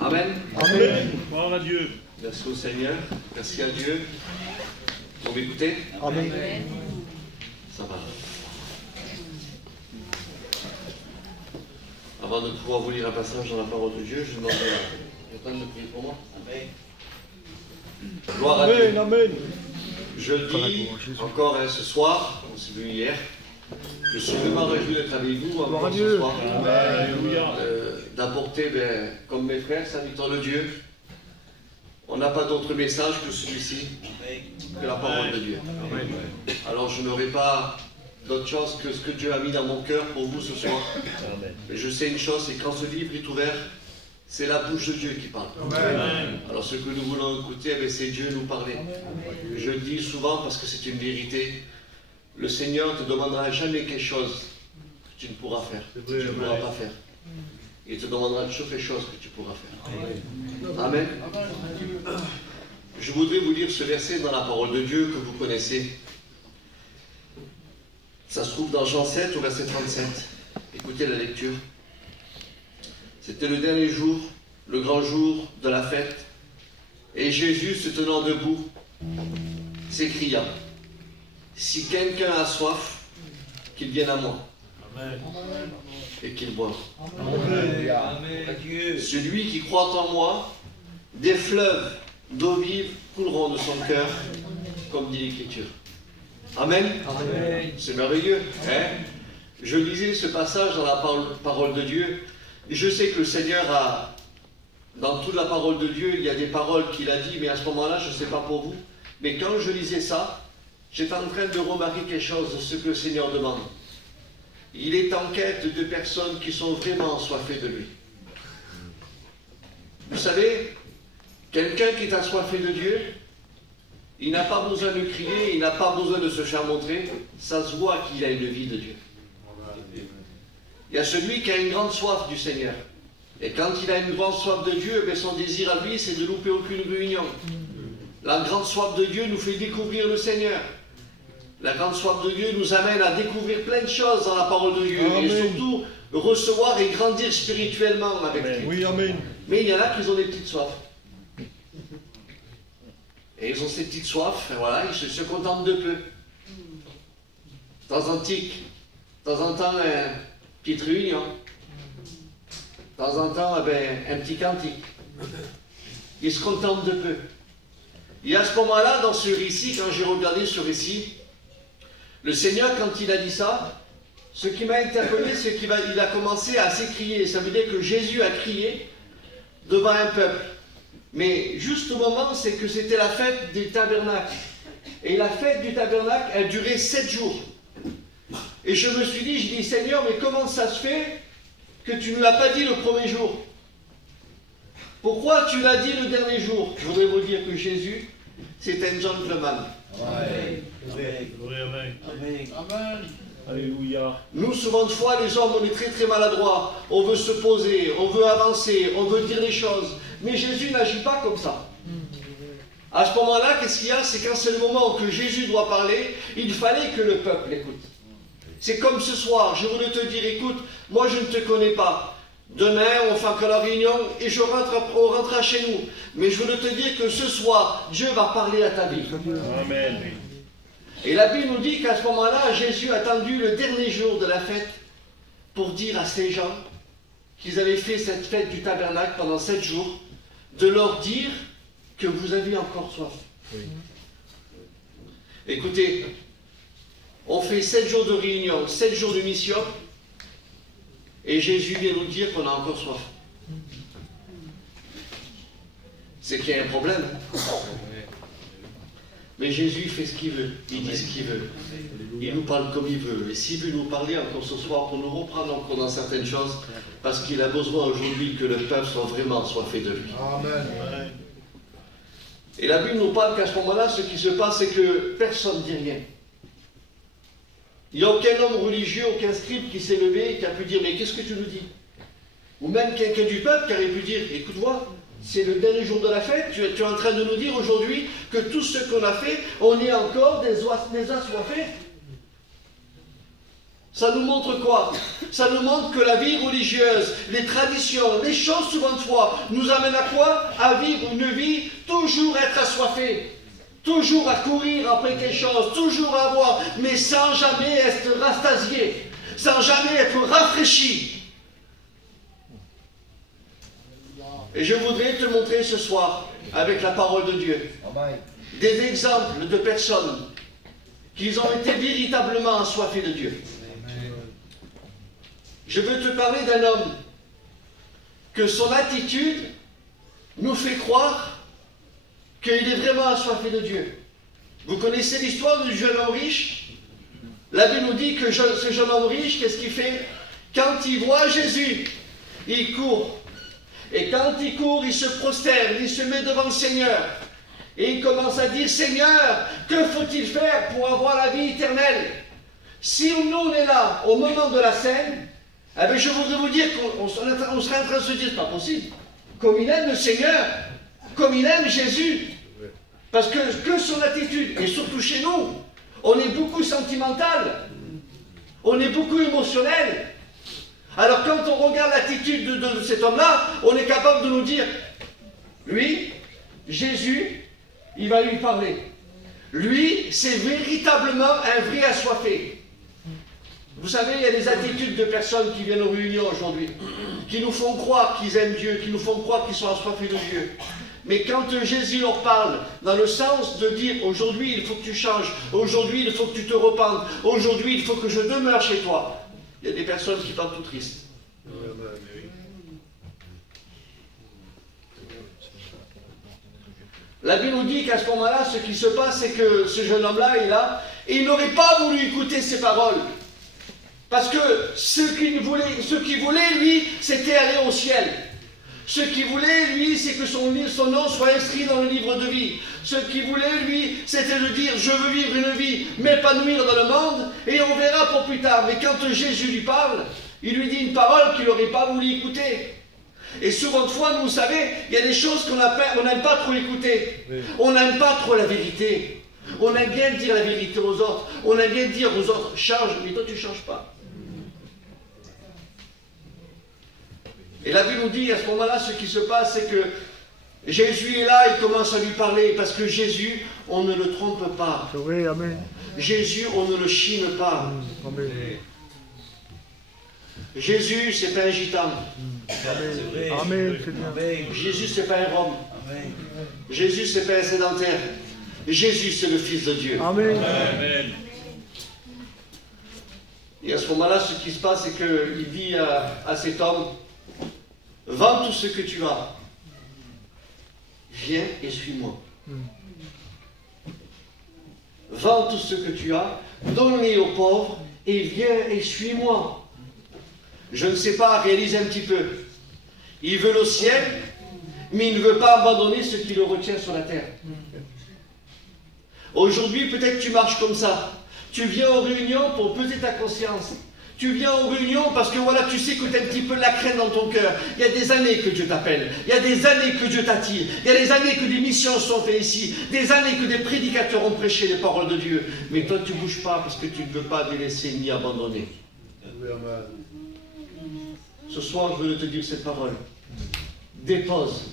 Amen. Amen. Gloire à Dieu. Merci au Seigneur. Merci à Dieu. Vous m'écoutez? Amen. Ça va. Avant de pouvoir vous lire un passage dans la parole de Dieu, je demande à Jonathan de prier pour moi. Amen. Gloire à Dieu. Amen. Je le dis encore ce soir, on s'est vu hier, je suis vraiment réjoui d'être avec vous encore ce soir, d'apporter, comme mes frères, serviteurs de Dieu. On n'a pas d'autre message que celui-ci, que la parole de Dieu. Alors je n'aurai pas d'autre chose que ce que Dieu a mis dans mon cœur pour vous ce soir. Mais je sais une chose, c'est quand ce livre est ouvert, c'est la bouche de Dieu qui parle. Amen. Alors ce que nous voulons écouter, c'est Dieu nous parler. Je le dis souvent parce que c'est une vérité. Le Seigneur ne te demandera jamais quelque chose que tu ne pourras faire, que tu ne pourras pas faire. Il te demandera toujours quelque chose que tu pourras faire. Amen. Je voudrais vous lire ce verset dans la parole de Dieu que vous connaissez. Ça se trouve dans Jean 7 au verset 37. Écoutez la lecture. C'était le dernier jour, le grand jour de la fête, et Jésus, se tenant debout, s'écria, « Si quelqu'un a soif, qu'il vienne à moi, Amen. Et qu'il boive. Celui qui croit en moi, des fleuves d'eau vive couleront de son cœur, comme dit l'Écriture. » Amen. Amen. C'est merveilleux. Hein? Je lisais ce passage dans la parole de Dieu. Je sais que le Seigneur a, dans toute la parole de Dieu, il y a des paroles qu'il a dit, mais à ce moment-là, je ne sais pas pour vous, mais quand je lisais ça, j'étais en train de remarquer quelque chose de ce que le Seigneur demande. Il est en quête de personnes qui sont vraiment assoiffées de lui. Vous savez, quelqu'un qui est assoiffé de Dieu, il n'a pas besoin de crier, il n'a pas besoin de se faire montrer, ça se voit qu'il a une vie de Dieu. Il y a celui qui a une grande soif du Seigneur. Et quand il a une grande soif de Dieu, son désir à lui, c'est de louper aucune réunion. La grande soif de Dieu nous fait découvrir le Seigneur. La grande soif de Dieu nous amène à découvrir plein de choses dans la parole de Dieu. Amen. Et surtout, recevoir et grandir spirituellement avec lui. Oui, amen. Mais il y en a qui ont des petites soifs. Et ils ont ces petites soifs, et voilà, ils se contentent de peu. De temps en temps, petite réunion. De temps en temps, un petit cantique. Ils se contentent de peu. Et à ce moment-là, dans ce récit, quand j'ai regardé ce récit, le Seigneur, quand il a dit ça, ce qui m'a interpellé, c'est qu'il a commencé à s'écrier. Ça veut dire que Jésus a crié devant un peuple. Mais juste au moment, c'est que c'était la fête du tabernacle. Et la fête du tabernacle, elle durait 7 jours. Et je me suis dit, je dis, Seigneur, mais comment ça se fait que tu ne l'as pas dit le premier jour? Pourquoi tu l'as dit le dernier jour? Je voudrais vous dire que Jésus, c'est un gentleman. Amen. Amen. Alléluia. Nous, souvent de fois, les hommes, on est très très maladroits. On veut se poser, on veut avancer, on veut dire les choses. Mais Jésus n'agit pas comme ça. À ce moment-là, qu'est-ce qu'il y a? C'est quand c'est le moment que Jésus doit parler, il fallait que le peuple écoute. C'est comme ce soir, je voulais te dire, écoute, moi je ne te connais pas. Demain, on fait encore la réunion et on rentrera chez nous. Mais je voulais te dire que ce soir, Dieu va parler à ta vie. Amen. Et la Bible nous dit qu'à ce moment-là, Jésus a attendu le dernier jour de la fête pour dire à ces gens qu'ils avaient fait cette fête du tabernacle pendant 7 jours, de leur dire que vous avez encore soif. Oui. Écoutez, on fait 7 jours de réunion, 7 jours de mission, et Jésus vient nous dire qu'on a encore soif. C'est qu'il y a un problème. Mais Jésus fait ce qu'il veut, il dit ce qu'il veut, il nous parle comme il veut. Et s'il veut nous parler encore ce soir pour nous reprendre encore dans certaines choses, parce qu'il a besoin aujourd'hui que le peuple soit vraiment assoiffé de lui. Amen. Et la Bible nous parle qu'à ce moment-là, ce qui se passe, c'est que personne ne dit rien. Il n'y a aucun homme religieux, aucun scribe qui s'est levé et qui a pu dire, mais qu'est-ce que tu nous dis? Ou même quelqu'un du peuple qui aurait pu dire, écoute-moi, c'est le dernier jour de la fête, tu es en train de nous dire aujourd'hui que tout ce qu'on a fait, on est encore des assoiffés. Ça nous montre quoi? Ça nous montre que la vie religieuse, les traditions, les choses souvent de foi, nous amènent à quoi? À vivre une vie, toujours être assoiffé, toujours à courir après quelque chose, toujours à avoir, mais sans jamais être rastasié, sans jamais être rafraîchi. Et je voudrais te montrer ce soir, avec la parole de Dieu, des exemples de personnes qui ont été véritablement assoiffées de Dieu. Je veux te parler d'un homme que son attitude nous fait croire qu'il est vraiment assoiffé de Dieu. Vous connaissez l'histoire du jeune homme riche? La Bible nous dit que ce jeune homme riche, qu'est-ce qu'il fait? Quand il voit Jésus, il court. Et quand il court, il se prosterne, il se met devant le Seigneur. Et il commence à dire, Seigneur, que faut-il faire pour avoir la vie éternelle? Si nous, on est là, au moment de la scène, eh bien, je voudrais vous dire qu'on serait en train de se dire, c'est pas possible. Comme il aime le Seigneur, comme il aime Jésus. Parce que son attitude, et surtout chez nous, on est beaucoup sentimental, on est beaucoup émotionnel. Alors quand on regarde l'attitude de cet homme-là, on est capable de nous dire, lui, Jésus, il va lui parler. Lui, c'est véritablement un vrai assoiffé. Vous savez, il y a des attitudes de personnes qui viennent aux réunions aujourd'hui, qui nous font croire qu'ils aiment Dieu, qui nous font croire qu'ils sont assoiffés de Dieu. Mais quand Jésus leur parle, dans le sens de dire, aujourd'hui il faut que tu changes, aujourd'hui il faut que tu te repentes, aujourd'hui il faut que je demeure chez toi, il y a des personnes qui partent tout tristes. La Bible nous dit qu'à ce moment-là, ce qui se passe, c'est que ce jeune homme-là est là, et il n'aurait pas voulu écouter ces paroles. Parce que ce qu'il voulait, lui, c'était aller au ciel. Ce qu'il voulait, lui, c'est que son nom soit inscrit dans le livre de vie. Ce qu'il voulait, lui, c'était de dire, je veux vivre une vie, m'épanouir dans le monde, et on verra pour plus tard. Mais quand Jésus lui parle, il lui dit une parole qu'il n'aurait pas voulu écouter. Et souvent de fois, vous savez, il y a des choses qu'on n'aime pas trop écouter. Oui. On n'aime pas trop la vérité. On aime bien dire la vérité aux autres. On aime bien dire aux autres, change, mais toi tu ne changes pas. Et la Bible nous dit, à ce moment-là, ce qui se passe, c'est que Jésus est là, il commence à lui parler, parce que Jésus, on ne le trompe pas. Oui, amen. Jésus, on ne le chine pas. Amen. Jésus, c'est pas un gitan. Amen. Amen. Jésus, c'est pas un Rome. Amen. Jésus, c'est pas un sédentaire. Jésus, c'est le Fils de Dieu. Amen. Amen. Et à ce moment-là, ce qui se passe, c'est qu'il dit à cet homme, vends tout ce que tu as. Viens et suis-moi. Vends tout ce que tu as, donne-les aux pauvres, et viens et suis-moi. Je ne sais pas, réalise un petit peu. Il veut le ciel, mais il ne veut pas abandonner ce qui le retient sur la terre. Aujourd'hui, peut-être tu marches comme ça. Tu viens aux réunions pour peser ta conscience. Tu viens aux réunions parce que voilà, tu sais que tu as un petit peu de la crainte dans ton cœur. Il y a des années que Dieu t'appelle. Il y a des années que Dieu t'attire. Il y a des années que des missions sont faites ici. Des années que des prédicateurs ont prêché les paroles de Dieu. Mais toi, tu ne bouges pas parce que tu ne veux pas délaisser ni abandonner. Ce soir, je veux te dire cette parole. Dépose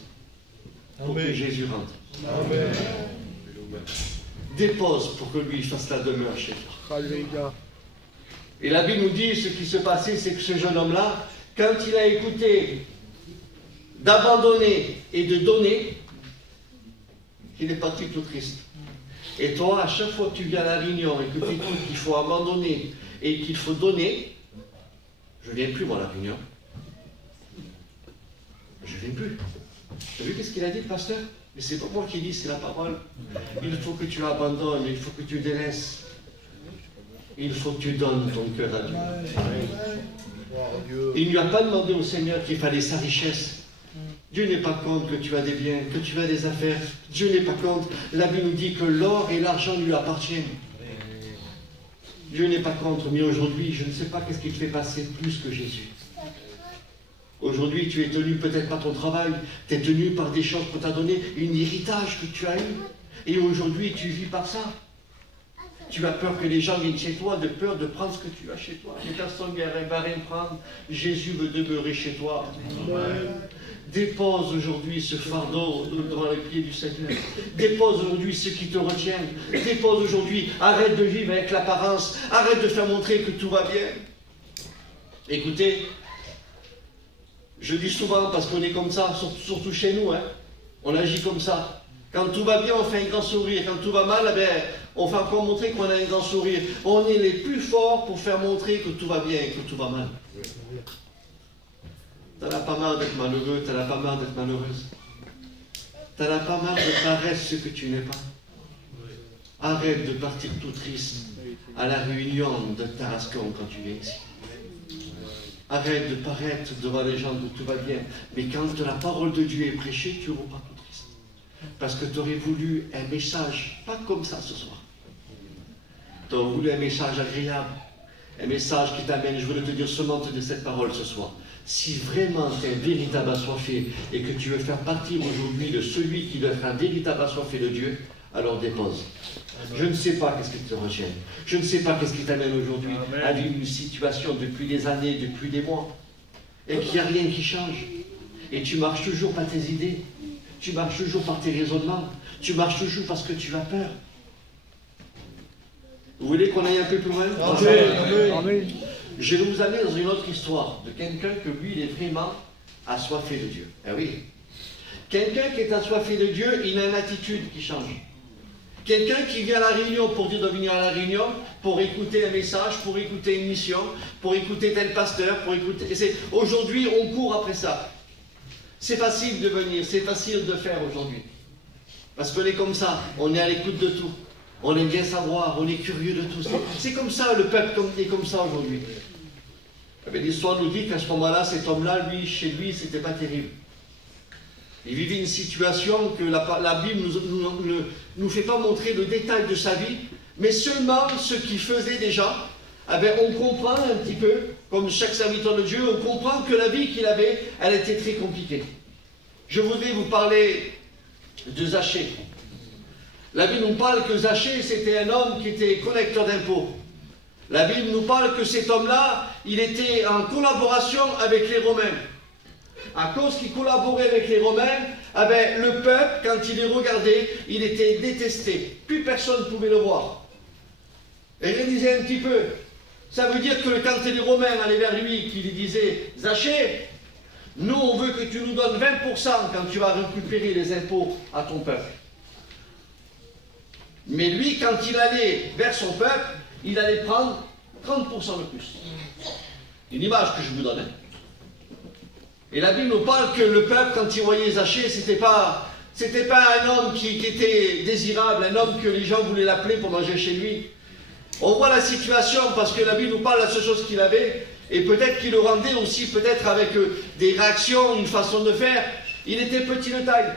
pour que Jésus rentre. Amen. Dépose pour que lui fasse la demeure chez toi. Alléluia. Et la Bible nous dit, ce qui se passait, c'est que ce jeune homme-là, quand il a écouté d'abandonner et de donner, il est parti tout triste. Et toi, à chaque fois que tu viens à la réunion et que tu écoutes qu'il faut abandonner et qu'il faut donner, je ne viens plus moi à la réunion. Je ne viens plus. Tu as vu qu'est-ce qu'il a dit, le pasteur? Mais c'est pas moi qui dis, c'est la parole. Il faut que tu abandonnes, il faut que tu délaisses. Il faut que tu donnes ton cœur à Dieu. Il ne lui a pas demandé au Seigneur qu'il fallait sa richesse. Dieu n'est pas contre que tu as des biens, que tu as des affaires. Dieu n'est pas contre. La Bible nous dit que l'or et l'argent lui appartiennent. Dieu n'est pas contre. Mais aujourd'hui, je ne sais pas qu'est-ce qui te fait passer plus que Jésus. Aujourd'hui, tu es tenu peut-être par ton travail, tu es tenu par des choses qu'on t'a donné, un héritage que tu as eu. Et aujourd'hui, tu vis par ça. Tu as peur que les gens viennent chez toi, de peur de prendre ce que tu as chez toi. Les personnes ne vont rien prendre. Jésus veut demeurer chez toi. Amen. Dépose aujourd'hui ce fardeau devant les pieds du Seigneur. Dépose aujourd'hui ce qui te retient. Dépose aujourd'hui. Arrête de vivre avec l'apparence. Arrête de faire montrer que tout va bien. Écoutez, je dis souvent, parce qu'on est comme ça, surtout chez nous, hein, on agit comme ça. Quand tout va bien, on fait un grand sourire. Quand tout va mal, on fait encore montrer qu'on a un grand sourire. On est les plus forts pour faire montrer que tout va bien et que tout va mal. T'en as pas marre d'être malheureux, t'en as pas marre d'être malheureuse. T'en as pas marre de paraître ce que tu n'es pas. Arrête de partir tout triste à la réunion de Tarascon quand tu viens ici. Arrête de paraître devant les gens que tout va bien. Mais quand la parole de Dieu est prêchée, tu repars tout triste. Parce que tu aurais voulu un message, pas comme ça ce soir. Tu aurais voulu un message agréable. Un message qui t'amène, je voulais te dire seulement de cette parole ce soir. Si vraiment tu es un véritable assoiffé et que tu veux faire partir aujourd'hui de celui qui doit être un véritable assoiffé de Dieu, alors dépose. Je ne sais pas qu'est-ce qui te retient. Je ne sais pas qu'est-ce qui t'amène aujourd'hui à vivre une situation depuis des années, depuis des mois, et qu'il n'y a rien qui change. Et tu marches toujours par tes idées. Tu marches toujours par tes raisonnements. Tu marches toujours parce que tu as peur. Vous voulez qu'on aille un peu plus loin? Amen. Je vais vous amener dans une autre histoire de quelqu'un que lui, il est vraiment assoiffé de Dieu. Eh oui. Quelqu'un qui est assoiffé de Dieu, il a une attitude qui change. Quelqu'un qui vient à la réunion pour dire de venir à la réunion, pour écouter un message, pour écouter une mission, pour écouter tel pasteur, pour écouter... Aujourd'hui, on court après ça. C'est facile de venir, c'est facile de faire aujourd'hui. Parce qu'on est comme ça, on est à l'écoute de tout. On aime bien savoir, on est curieux de tout. C'est comme ça, le peuple est comme ça aujourd'hui. L'histoire nous dit qu'à ce moment-là, cet homme-là, lui, chez lui, c'était pas terrible. Il vivait une situation que la Bible ne nous fait pas montrer le détail de sa vie, mais seulement ce qu'il faisait déjà. On comprend un petit peu, comme chaque serviteur de Dieu, on comprend que la vie qu'il avait, elle était très compliquée. Je voudrais vous parler de Zachée. La Bible nous parle que Zachée, c'était un homme qui était collecteur d'impôts. La Bible nous parle que cet homme-là, il était en collaboration avec les Romains. À cause qu'il collaborait avec les Romains, le peuple, quand il les regardait, il était détesté. Plus personne ne pouvait le voir. Et réalisez un petit peu. Ça veut dire que quand les Romains allaient vers lui, qui lui disaient « Zachée, nous on veut que tu nous donnes 20% quand tu vas récupérer les impôts à ton peuple. » Mais lui, quand il allait vers son peuple, il allait prendre 30% de plus. Une image que je vous donne. Et la Bible nous parle que le peuple, quand il voyait Zachée, c'était pas un homme qui était désirable, un homme que les gens voulaient l'appeler pour manger chez lui. On voit la situation parce que la Bible nous parle de la seule chose qu'il avait, et peut-être qu'il le rendait aussi, peut-être avec des réactions, une façon de faire. Il était petit de taille.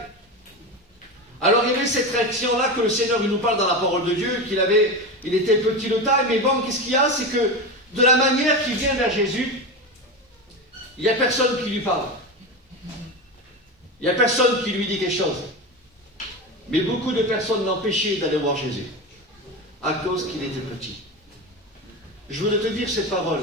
Alors il y avait cette réaction-là que le Seigneur il nous parle dans la parole de Dieu, il était petit de taille, mais bon, qu'est-ce qu'il y a? C'est que de la manière qu'il vient vers Jésus, il n'y a personne qui lui parle. Il n'y a personne qui lui dit quelque chose. Mais beaucoup de personnes l'empêchaient d'aller voir Jésus, à cause qu'il était petit. Je voudrais te dire cette parole.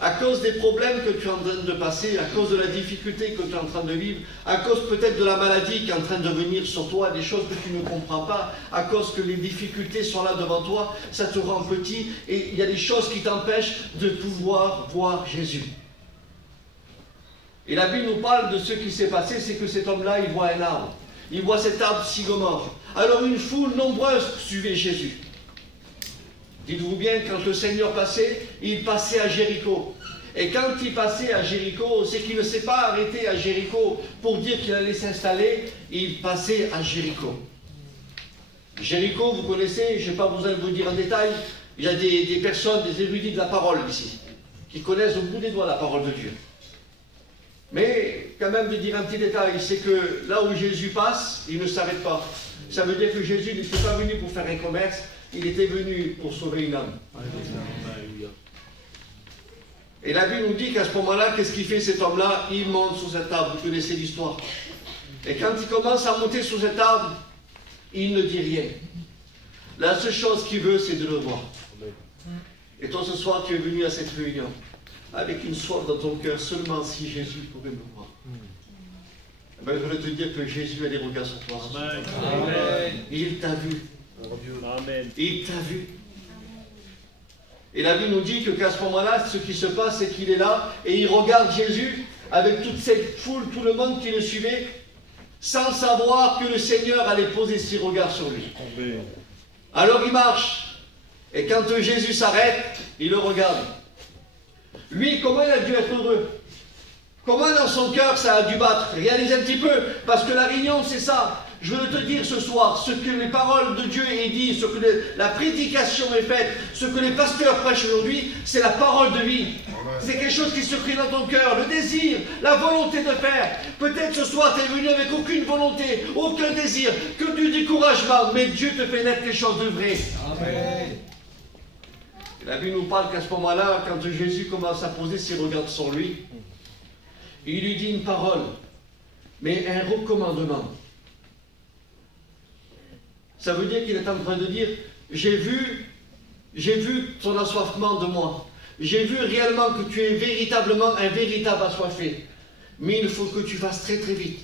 À cause des problèmes que tu es en train de passer, à cause de la difficulté que tu es en train de vivre, à cause peut-être de la maladie qui est en train de venir sur toi, des choses que tu ne comprends pas, à cause que les difficultés sont là devant toi, ça te rend petit, et il y a des choses qui t'empêchent de pouvoir voir Jésus. Et la Bible nous parle de ce qui s'est passé, c'est que cet homme-là, il voit un arbre. Il voit cet arbre sycomore. Alors une foule nombreuse suivait Jésus. Dites-vous bien, quand le Seigneur passait, il passait à Jéricho. Et quand il passait à Jéricho, c'est qu'il ne s'est pas arrêté à Jéricho pour dire qu'il allait s'installer, il passait à Jéricho. Jéricho, vous connaissez, je n'ai pas besoin de vous dire en détail, il y a des personnes, des érudits de la parole ici, qui connaissent au bout des doigts la parole de Dieu. Mais quand même de dire un petit détail, c'est que là où Jésus passe, il ne s'arrête pas. Ça veut dire que Jésus n'était pas venu pour faire un commerce, il était venu pour sauver une âme. Et la Bible nous dit qu'à ce moment-là, qu'est-ce qu'il fait cet homme-là? Il monte sur cet arbre, vous connaissez l'histoire. Et quand il commence à monter sur cet arbre, il ne dit rien. La seule chose qu'il veut, c'est de le voir. Et toi, ce soir, tu es venu à cette réunion avec une soif dans ton cœur, seulement si Jésus pouvait me voir. Eh ben, je voudrais te dire que Jésus a les regards sur toi. Amen. Il t'a vu. Amen. Il t'a vu. Et la Bible nous dit qu'à ce moment-là, ce qui se passe, c'est qu'il est là et il regarde Jésus avec toute cette foule, tout le monde qui le suivait, sans savoir que le Seigneur allait poser ses regards sur lui. Amen. Alors il marche. Et quand Jésus s'arrête, il le regarde. Lui, comment il a dû être heureux? Comment dans son cœur ça a dû battre? Réalise un petit peu, parce que la réunion, c'est ça. Je veux te dire ce soir, ce que les paroles de Dieu est dit, ce que la prédication est faite, ce que les pasteurs prêchent aujourd'hui, c'est la parole de vie. C'est quelque chose qui se crée dans ton cœur, le désir, la volonté de faire. Peut-être ce soir, tu es venu avec aucune volonté, aucun désir, que du découragement, mais Dieu te fait naître quelque chose de vrai. Amen. La Bible nous parle qu'à ce moment-là, quand Jésus commence à poser ses regards sur lui, il lui dit une parole, mais un recommandement. Ça veut dire qu'il est en train de dire, j'ai vu ton assoiffement de moi. J'ai vu réellement que tu es véritablement un véritable assoiffé. Mais il faut que tu fasses très très vite.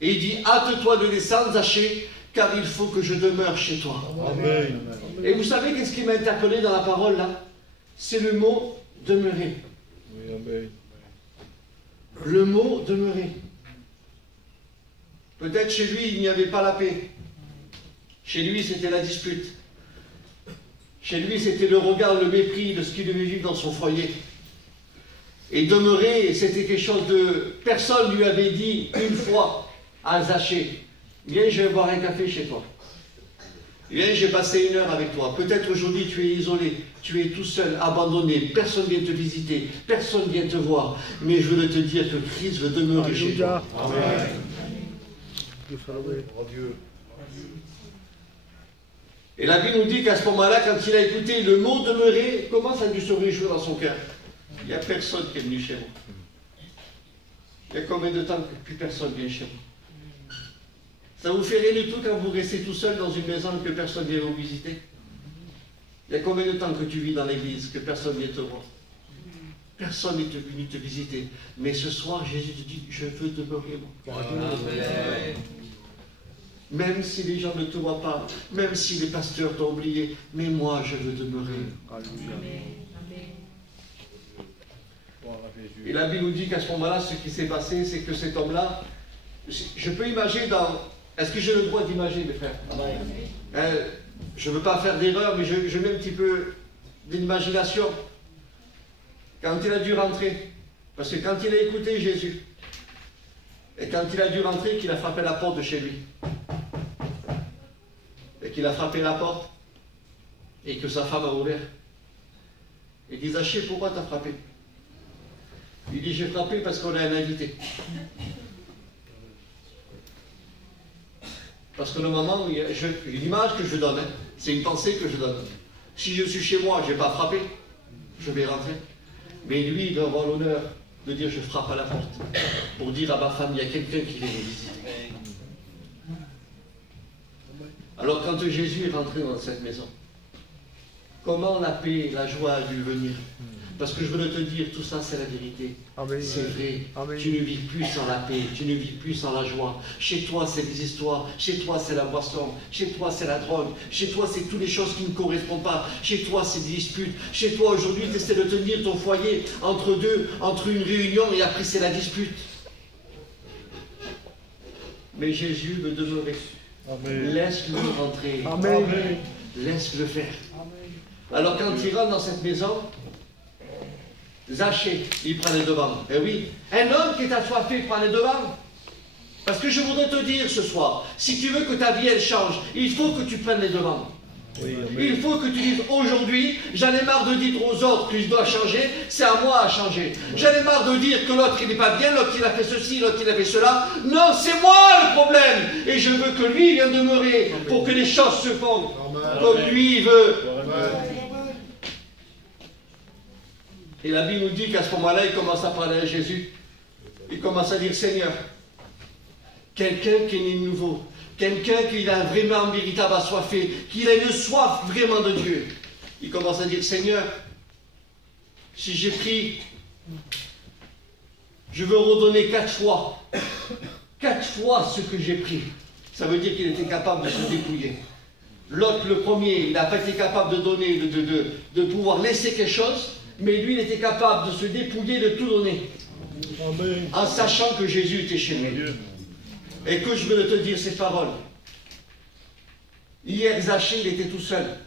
Et il dit, hâte-toi de descendre, Zachée, car il faut que je demeure chez toi. Amen. Et vous savez qu'est-ce qui m'a interpellé dans la parole là? C'est le mot demeurer. Oui, amen. Le mot demeurer. Peut-être chez lui, il n'y avait pas la paix. Chez lui, c'était la dispute. Chez lui, c'était le regard, le mépris de ce qu'il devait vivre dans son foyer. Et demeurer, c'était quelque chose de... Personne lui avait dit une fois à Zachée, viens, je vais boire un café chez toi. Viens, j'ai passé une heure avec toi. Peut-être aujourd'hui, tu es isolé, tu es tout seul, abandonné, personne ne vient te visiter, personne ne vient te voir. Mais je veux te dire que Christ veut demeurer chez toi. Amen. Et la Bible nous dit qu'à ce moment-là, quand il a écouté le mot demeurer, comment ça a dû se réjouir dans son cœur? Il n'y a personne qui est venu chez moi. Il y a combien de temps que plus personne vient chez moi? Ça vous fait rien du tout quand vous restez tout seul dans une maison et que personne vient vous visiter? Il y a combien de temps que tu vis dans l'église que personne vient te voir? Personne n'est venu te visiter. Mais ce soir, Jésus te dit, je veux demeurer moi. Amen. Même si les gens ne te voient pas, même si les pasteurs t'ont oublié, mais moi je veux demeurer. Et la Bible nous dit qu'à ce moment-là, ce qui s'est passé, c'est que cet homme-là, je peux imaginer dans... Est-ce que j'ai le droit d'imaginer, mes frères? Je ne veux pas faire d'erreur, mais je mets un petit peu d'imagination. Quand il a dû rentrer, parce que quand il a écouté Jésus, et quand il a dû rentrer, qu'il a frappé la porte de chez lui, et qu'il a frappé la porte, et que sa femme a ouvert, il dit, Zachée, pourquoi t'as frappé? Il dit, j'ai frappé parce qu'on a un invité. Parce que le moment où l'image que je donne, hein, c'est une pensée que je donne. Si je suis chez moi, je ne vais pas frapper, je vais rentrer. Mais lui, il doit avoir l'honneur de dire, je frappe à la porte, pour dire à ma femme, il y a quelqu'un qui vient me visiter. Alors quand Jésus est rentré dans cette maison, comment la paix, la joie a dû venir? Parce que je veux te dire, tout ça c'est la vérité. C'est vrai. Amen. Tu ne vis plus sans la paix, tu ne vis plus sans la joie. Chez toi c'est des histoires, chez toi c'est la boisson, chez toi c'est la drogue, chez toi c'est toutes les choses qui ne correspondent pas, chez toi c'est des disputes, chez toi aujourd'hui tu essaies de tenir ton foyer entre une réunion et après c'est la dispute. Mais Jésus veut demeurer. Laisse-le rentrer. Amen. Laisse-le faire. Alors quand il rentre dans cette maison, Zachée, il prend les devants. Eh oui, un homme qui est assoiffé prend les devants. Parce que je voudrais te dire ce soir, si tu veux que ta vie elle change, il faut que tu prennes les devants. Oui, Il faut que tu dises aujourd'hui, j'en ai marre de dire aux autres que je dois changer, c'est à moi à changer. J'en ai marre de dire que l'autre il n'est pas bien, l'autre il a fait ceci, l'autre il a fait cela. Non, c'est moi le problème. Et je veux que lui vienne demeurer pour que les choses se font comme lui il veut. Et la Bible nous dit qu'à ce moment-là, il commence à parler à Jésus. Il commence à dire, Seigneur, quelqu'un qui est né de nouveau, quelqu'un qui a vraiment, véritable assoiffé, qui a une soif vraiment de Dieu. Il commence à dire, Seigneur, si j'ai pris, je veux redonner 4 fois. 4 fois ce que j'ai pris. Ça veut dire qu'il était capable de se dépouiller. L'autre, le premier, il n'a pas été capable de donner, de pouvoir laisser quelque chose, mais lui, il était capable de se dépouiller, de tout donner. Amen. En sachant que Jésus était chez lui. Et que je veux te dire ces paroles. Hier, Zachée, il était tout seul.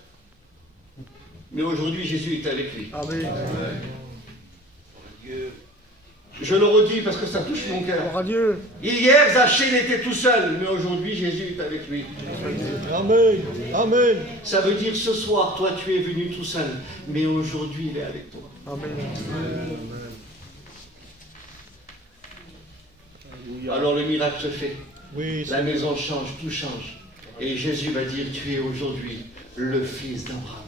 Mais aujourd'hui, Jésus est avec lui. Amen. Je le redis parce que ça touche mon cœur. Gloire à Dieu. Hier, Zachée, il était tout seul. Mais aujourd'hui, Jésus est avec lui. Amen. Amen. Ça veut dire ce soir, toi, tu es venu tout seul. Mais aujourd'hui, il est avec toi. Amen. Alors le miracle se fait. Oui, La maison change, tout change. Et Jésus va dire, tu es aujourd'hui le fils d'Abraham.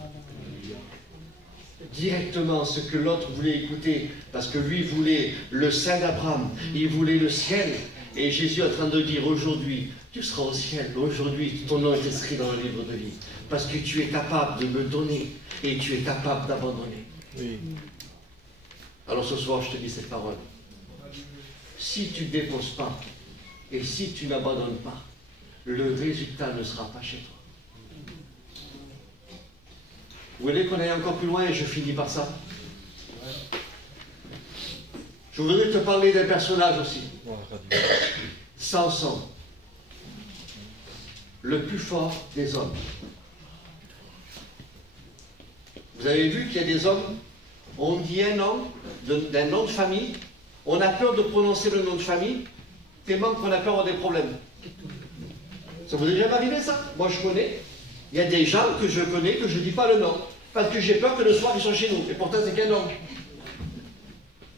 Directement ce que l'autre voulait écouter, parce que lui voulait le sein d'Abraham, il voulait le ciel. Et Jésus est en train de dire, aujourd'hui, tu seras au ciel. Aujourd'hui, ton nom est inscrit dans le livre de vie. Parce que tu es capable de me donner et tu es capable d'abandonner. oui. Alors ce soir, je te dis cette parole. Si tu ne déposes pas et si tu n'abandonnes pas, le résultat ne sera pas chez toi. Vous voulez qu'on aille encore plus loin et je finis par ça? Je voudrais te parler d'un personnage aussi. Samson, le plus fort des hommes. Vous avez vu qu'il y a des hommes, on dit un nom, d'un nom de famille, on a peur de prononcer le nom de famille, tellement qu'on a peur d'avoir des problèmes. Ça vous est jamais arrivé ça? Moi je connais. Il y a des gens que je connais que je ne dis pas le nom. Parce que j'ai peur que le soir ils sont chez nous. Et pourtant c'est qu'un nom.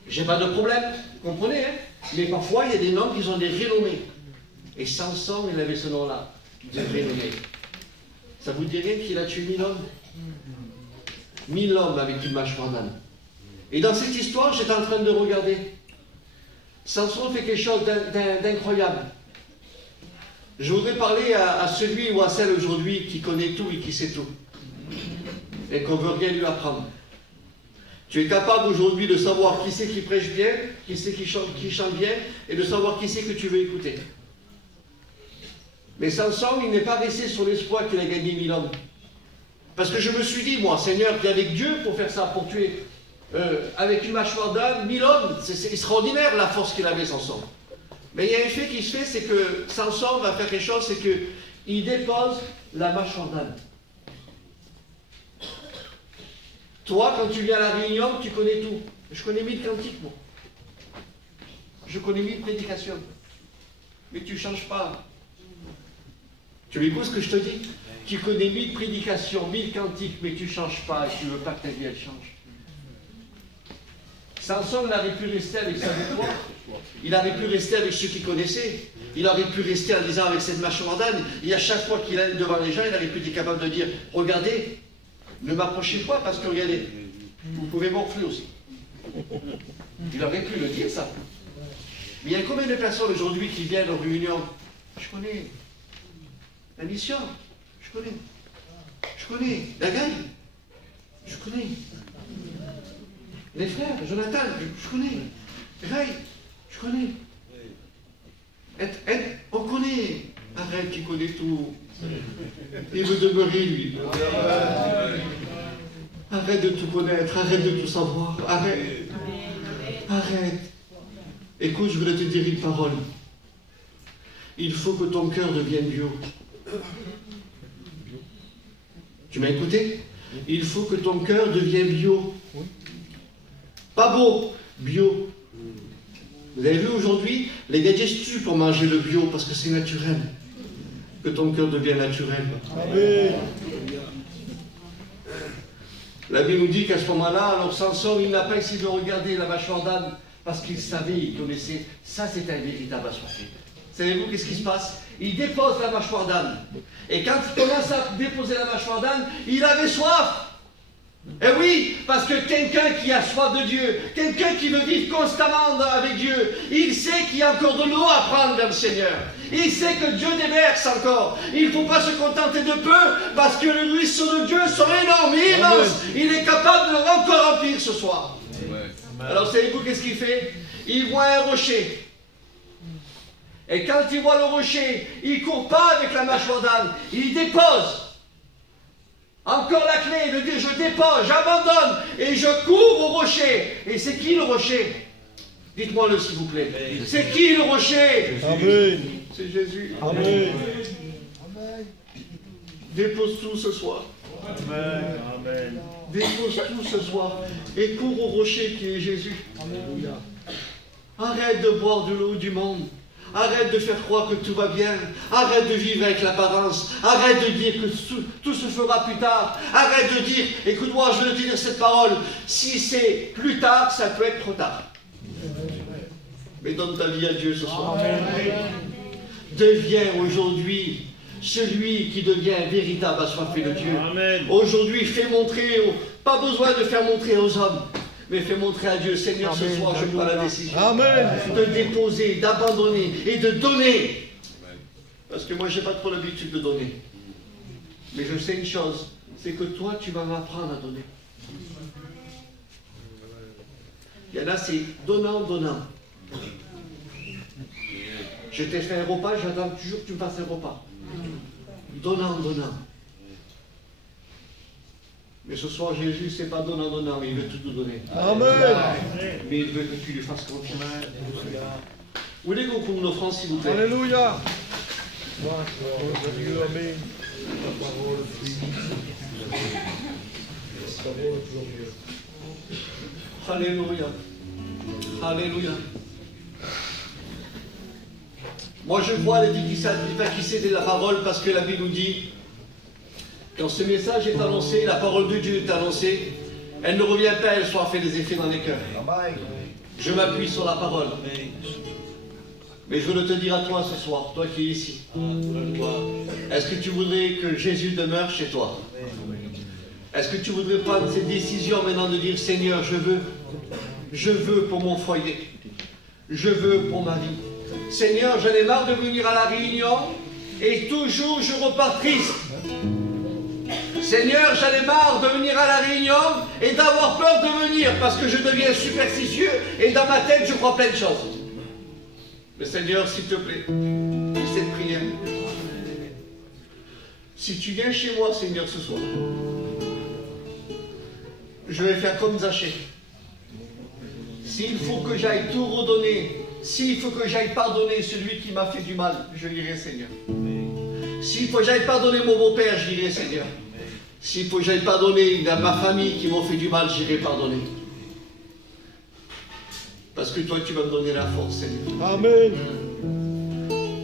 J'ai pas de problème. Vous comprenez, hein? Mais parfois il y a des noms qui ont des renommées. Et Samson, il avait ce nom-là, de renommée. Ça vous dirait qu'il a tué 1000 hommes? 1000 hommes avec une mâchoire d'âne. Et dans cette histoire, j'étais en train de regarder. Samson fait quelque chose d'incroyable. Je voudrais parler à celui ou à celle aujourd'hui qui connaît tout et qui sait tout. Et qu'on ne veut rien lui apprendre. Tu es capable aujourd'hui de savoir qui c'est qui prêche bien, qui c'est qui chante bien, et de savoir qui c'est que tu veux écouter. Mais Samson, il n'est pas resté sur l'espoir qu'il a gagné 1000 hommes. Parce que je me suis dit, moi, Seigneur, tu es avec Dieu pour faire ça, pour tuer avec une mâchoire d'âne 1000 hommes. C'est extraordinaire la force qu'il avait, Samson. Mais il y a un fait qui se fait, c'est que Samson va faire quelque chose, c'est qu'il dépose la mâchoire d'âne. Toi, quand tu viens à la réunion, tu connais tout. Je connais 1000 cantiques, moi. Je connais 1000 prédications. Mais tu ne changes pas. Tu écoutes ce que je te dis? Tu connais 1000 prédications, 1000 cantiques, mais tu ne changes pas et tu ne veux pas que ta vie elle change. Samson n'aurait pu rester avec sa victoire. Il aurait pu rester avec ceux qui connaissaient. Il aurait pu rester en disant avec cette mâchoire d'âne. Et à chaque fois qu'il allait devant les gens, il aurait pu être capable de dire, regardez, ne m'approchez pas parce que regardez, vous pouvez m'enfler aussi. Il aurait pu le dire ça. Mais il y a combien de personnes aujourd'hui qui viennent aux réunions? Je connais la mission, je connais la gagne, je connais les frères, Jonathan, je connais, Ray, je connais. On connaît. Arrête, tu connais tout. Il veut demeurer, lui. Arrête de tout connaître, arrête de tout savoir, arrête. Arrête. Écoute, je voulais te dire une parole. Il faut que ton cœur devienne bio. Tu m'as écouté? Il faut que ton cœur devienne bio. Pas beau, bio. Vous avez vu aujourd'hui, les gars tuent pour manger le bio parce que c'est naturel. Que ton cœur devienne naturel. Amen. La Bible nous dit qu'à ce moment-là, alors Samson, il n'a pas essayé de regarder la mâchoire d'âne parce qu'il savait, il connaissait. Ça, c'est un véritable assoiffé. Savez-vous qu'est-ce qui se passe? Il dépose la mâchoire d'âne. Et quand il commence à déposer la mâchoire d'âne, il avait soif. Et oui, parce que quelqu'un qui a soif de Dieu, quelqu'un qui veut vivre constamment avec Dieu, il sait qu'il y a encore de l'eau à prendre vers le Seigneur. Il sait que Dieu déverse encore. Il ne faut pas se contenter de peu, parce que le ruisseau de Dieu sera énorme, immense. Il est capable de encore remplir ce soir. Alors savez-vous qu'est-ce qu'il fait? Il voit un rocher. Et quand il voit le rocher, il ne court pas avec la mâchoire d'âne, il dépose. Encore la clé de dire je dépose, j'abandonne et je cours au rocher. Et c'est qui le rocher? Dites-moi-le s'il vous plaît. C'est qui le rocher? Amen. C'est Jésus. Amen. Dépose tout ce soir. Amen. Dépose tout ce soir et cours au rocher qui est Jésus. Alléluia. Arrête de boire de l'eau du monde. Arrête de faire croire que tout va bien. Arrête de vivre avec l'apparence. Arrête de dire que tout se fera plus tard. Arrête de dire, écoute-moi, je vais te dire cette parole. Si c'est plus tard, ça peut être trop tard. Mais donne ta vie à Dieu ce soir. Deviens aujourd'hui celui qui devient un véritable assoiffé de Dieu. Aujourd'hui, fais montrer, pas besoin de faire montrer aux hommes. Mais fais montrer à Dieu, Seigneur, ce soir, je prends la décision de déposer, d'abandonner et de donner. Parce que moi, je n'ai pas trop l'habitude de donner. Mais je sais une chose, c'est que toi, tu vas m'apprendre à donner. Il y en a, c'est donnant, donnant. Je t'ai fait un repas, j'attends toujours que tu me fasses un repas. Donnant, donnant. Mais ce soir, Jésus, c'est pas donnant, donnant, mais il veut tout nous donner. Amen. Mais il veut que tu lui fasses confiance. Vous voulez qu'on couvre une offrande, s'il vous plaît? Alléluia. Dieu, amen. La parole Alléluia. Alléluia. Moi, je crois, elle dit qui c'était la parole, parce que la Bible nous dit, quand ce message est annoncé, la parole de Dieu est annoncée, elle ne revient pas, elle soit fait des effets dans les cœurs. Je m'appuie sur la parole. Mais je veux te dire à toi ce soir, toi qui es ici. Est-ce que tu voudrais que Jésus demeure chez toi? Est-ce que tu voudrais prendre cette décision maintenant de dire, Seigneur, je veux pour mon foyer. Je veux pour ma vie. Seigneur, j'en ai marre de venir à la réunion et toujours je repars triste. Seigneur, j'en ai marre de venir à la réunion et d'avoir peur de venir parce que je deviens superstitieux et dans ma tête je crois plein de choses. Mais Seigneur, s'il te plaît, cette prière. Si tu viens chez moi, Seigneur, ce soir, je vais faire comme Zachée. S'il faut que j'aille tout redonner, s'il faut que j'aille pardonner celui qui m'a fait du mal, je l'irai, Seigneur. S'il faut que j'aille pardonner mon beau-père, j'irai, Seigneur. S'il faut que j'aille pardonner à ma famille qui m'ont fait du mal, j'irai pardonner. Parce que toi, tu vas me donner la force, Seigneur. Amen.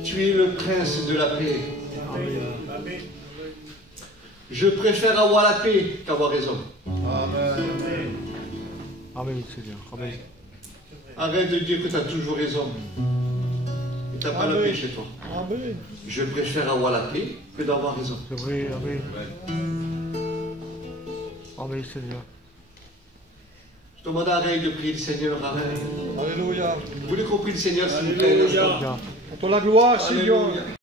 Tu es le prince de la paix. Amen. Je préfère avoir la paix qu'avoir raison. Amen. Amen, Seigneur. Amen. Arrête de dire que tu as toujours raison. Et tu n'as pas la paix chez toi. Amen. Je préfère avoir la paix que d'avoir raison. C'est vrai, amen. Amen, Seigneur. Je demande à Ray de prier le Seigneur. Amen. Alléluia. Vous voulez qu'on prie le Seigneur, s'il vous plaît? Pour la gloire, Seigneur.